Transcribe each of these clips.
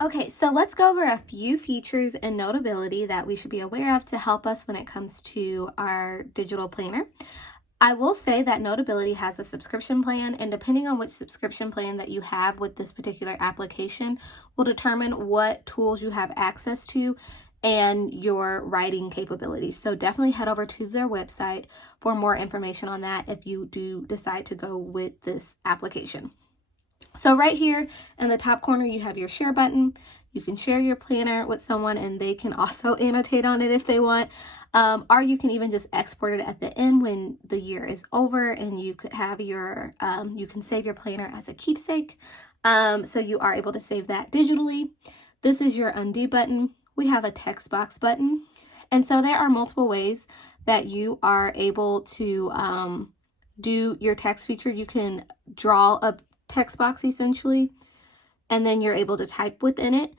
Okay, so let's go over a few features in Notability that we should be aware of to help us when it comes to our digital planner. I will say that Notability has a subscription plan, and depending on which subscription plan that you have with this particular application will determine what tools you have access to and your writing capabilities. So definitely head over to their website for more information on that if you do decide to go with this application. So right here in the top corner, you have your share button. You can share your planner with someone and they can also annotate on it if they want. Or you can even just export it at the end when the year is over, and you could have your, you can save your planner as a keepsake. So you are able to save that digitally. This is your undo button. We have a text box button. And so there are multiple ways that you are able to do your text feature. You can draw a text box essentially, and then you're able to type within it.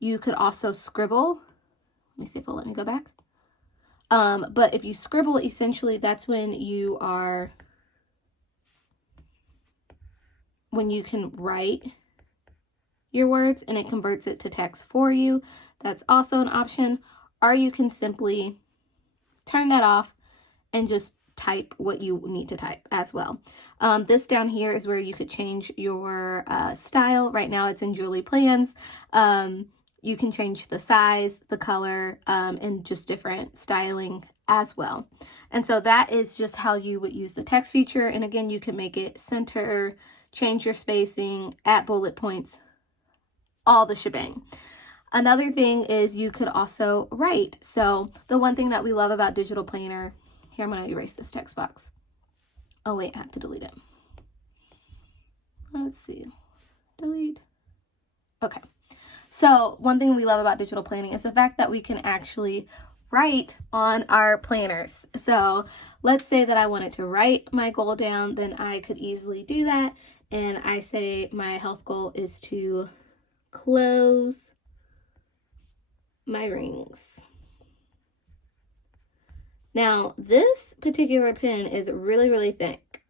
You could also scribble. Let me see if it'll let me go back. But if you scribble, essentially that's when you can write your words and it converts it to text for you. That's also an option. Or you can simply turn that off and just type what you need to type as well. This down here is where you could change your style. Right now it's in Julie Plans. You can change the size, the color, and just different styling as well. And so that is just how you would use the text feature. And again, you can make it center, change your spacing, add bullet points, all the shebang. Another thing is you could also write. So the one thing that we love about Digital Planner, here I'm going to erase this text box. Oh wait, I have to delete it. Let's see, delete. Okay, so one thing we love about digital planning is the fact that we can actually write on our planners. So let's say that I wanted to write my goal down, then I could easily do that. And I say my health goal is to close my rings. Now, this particular pen is really, really thick.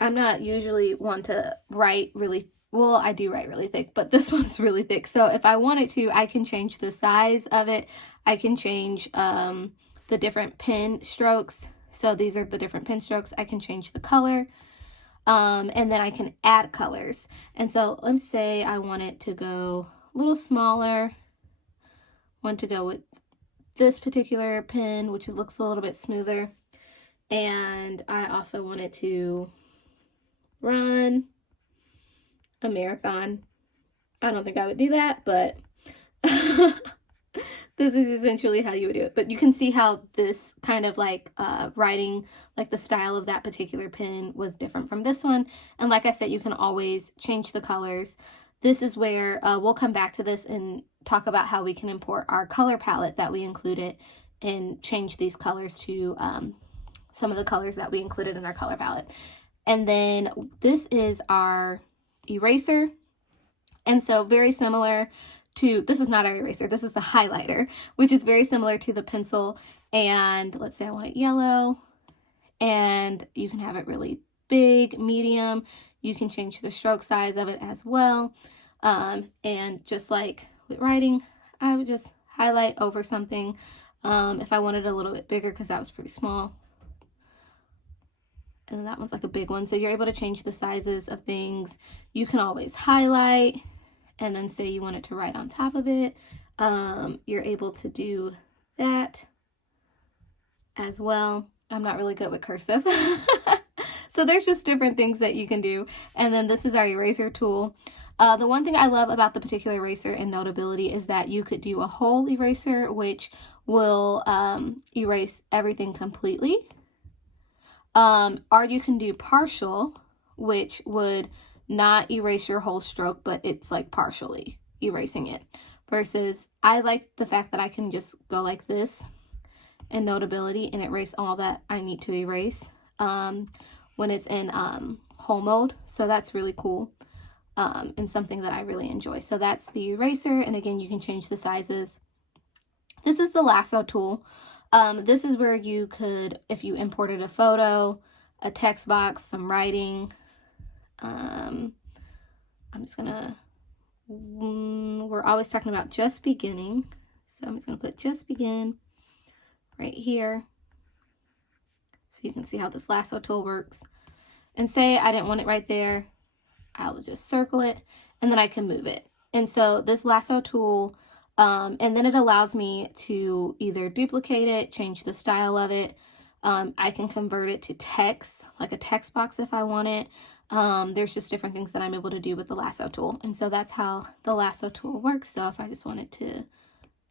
I'm not usually one to write really, well, I do write really thick, but this one's really thick. So if I wanted to, I can change the size of it. I can change the different pen strokes. So these are the different pen strokes. I can change the color, and then I can add colors. And so let's say I want it to go a little smaller. Want to go with this particular pen, which it looks a little bit smoother. And I also wanted to run a marathon. I don't think I would do that, but this is essentially how you would do it. But you can see how this kind of like writing, like the style of that particular pen was different from this one. And like I said, you can always change the colors. This is where we'll come back to this and talk about how we can import our color palette that we included and change these colors to some of the colors that we included in our color palette. And then this is our eraser. And so very similar to, this is not our eraser, this is the highlighter, which is very similar to the pencil. And let's say I want it yellow, and you can have it really big, medium. You can change the stroke size of it as well. And just like with writing, I would just highlight over something if I wanted a little bit bigger, because that was pretty small. And that one's like a big one. So you're able to change the sizes of things. You can always highlight and then say you want it to write on top of it. You're able to do that as well. I'm not really good with cursive. So there's just different things that you can do. And then this is our eraser tool. The one thing I love about the particular eraser in Notability is that you could do a whole eraser, which will erase everything completely. Or you can do partial, which would not erase your whole stroke, but it's like partially erasing it. Versus I like the fact that I can just go like this in Notability and erase all that I need to erase when it's in whole mode. So that's really cool and something that I really enjoy. So that's the eraser, and again, you can change the sizes. This is the Lasso tool. This is where you could, if you imported a photo, a text box, some writing, I'm just gonna we're always talking about just beginning. So I'm just going to put just begin right here. So you can see how this lasso tool works. And say I didn't want it right there, I will just circle it and then I can move it. And so this lasso tool, and then it allows me to either duplicate it, change the style of it. I can convert it to text, like a text box if I want it. There's just different things that I'm able to do with the lasso tool. And so that's how the lasso tool works. So if I just wanted to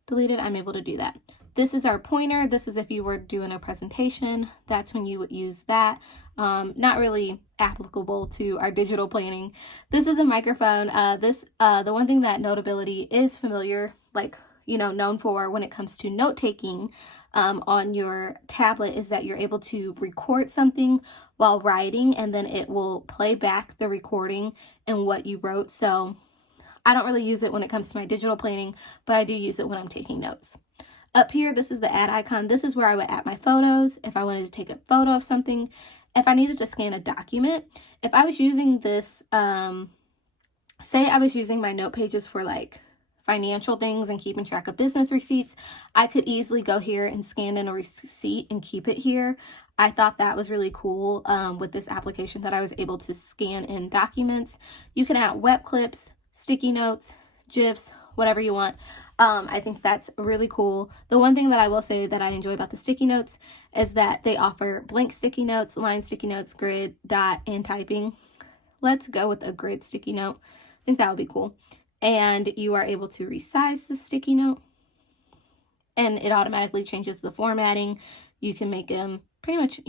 delete it, I'm able to do that. This is our pointer. This is if you were doing a presentation, that's when you would use that. Not really applicable to our digital planning. This is a microphone. The one thing that Notability is familiar, like, known for when it comes to note taking on your tablet, is that you're able to record something while writing, and then it will play back the recording and what you wrote. So I don't really use it when it comes to my digital planning, but I do use it when I'm taking notes. Up here, this is the add icon. This is where I would add my photos if I wanted to take a photo of something, if I needed to scan a document. If I was using this, say I was using my note pages for like financial things and keeping track of business receipts, I could easily go here and scan in a receipt and keep it here. I thought that was really cool with this application, that I was able to scan in documents. You can add web clips, sticky notes, GIFs, whatever you want. I think that's really cool. The one thing that I will say that I enjoy about the sticky notes is that they offer blank sticky notes, line sticky notes, grid, dot, and typing. Let's go with a grid sticky note. I think that would be cool. And you are able to resize the sticky note, and it automatically changes the formatting. You can make them pretty much,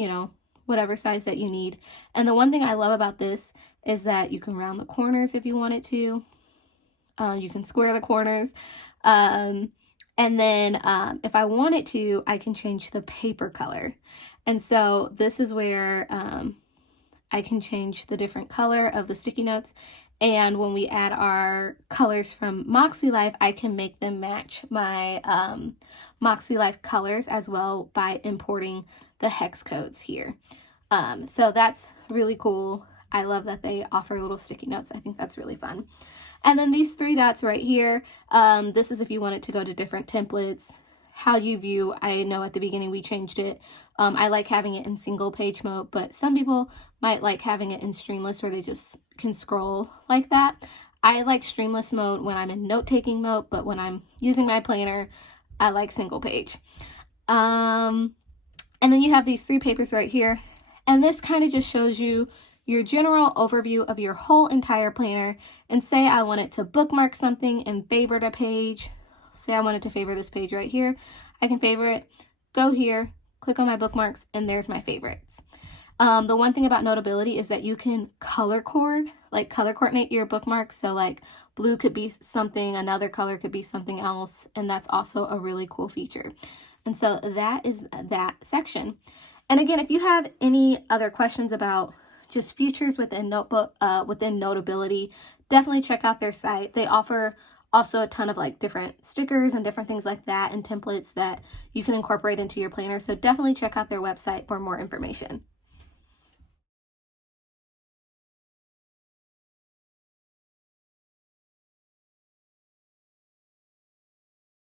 whatever size that you need. And the one thing I love about this is that you can round the corners if you wanted to. You can square the corners. And then if I wanted to, I can change the paper color. And so this is where I can change the different color of the sticky notes. And when we add our colors from Makselife, I can make them match my Makselife colors as well by importing the hex codes here. So that's really cool. I love that they offer little sticky notes. I think that's really fun. And then these three dots right here, this is if you want it to go to different templates. How you view, I know at the beginning we changed it. I like having it in single page mode, but some people might like having it in streamless where they just can scroll like that. I like streamless mode when I'm in note-taking mode, but when I'm using my planner, I like single page. And then you have these three papers right here. And this kind of just shows you your general overview of your whole entire planner. And say I wanted to bookmark something and favorite a page. Say I wanted to favor this page right here. I can favorite, go here, click on my bookmarks, and there's my favorites. The one thing about Notability is that you can color coordinate your bookmarks. So like blue could be something, another color could be something else. And that's also a really cool feature. And so that is that section. And again, if you have any other questions about just features within Notability, definitely check out their site. They offer also a ton of like different stickers and different things like that and templates that you can incorporate into your planner. So definitely check out their website for more information.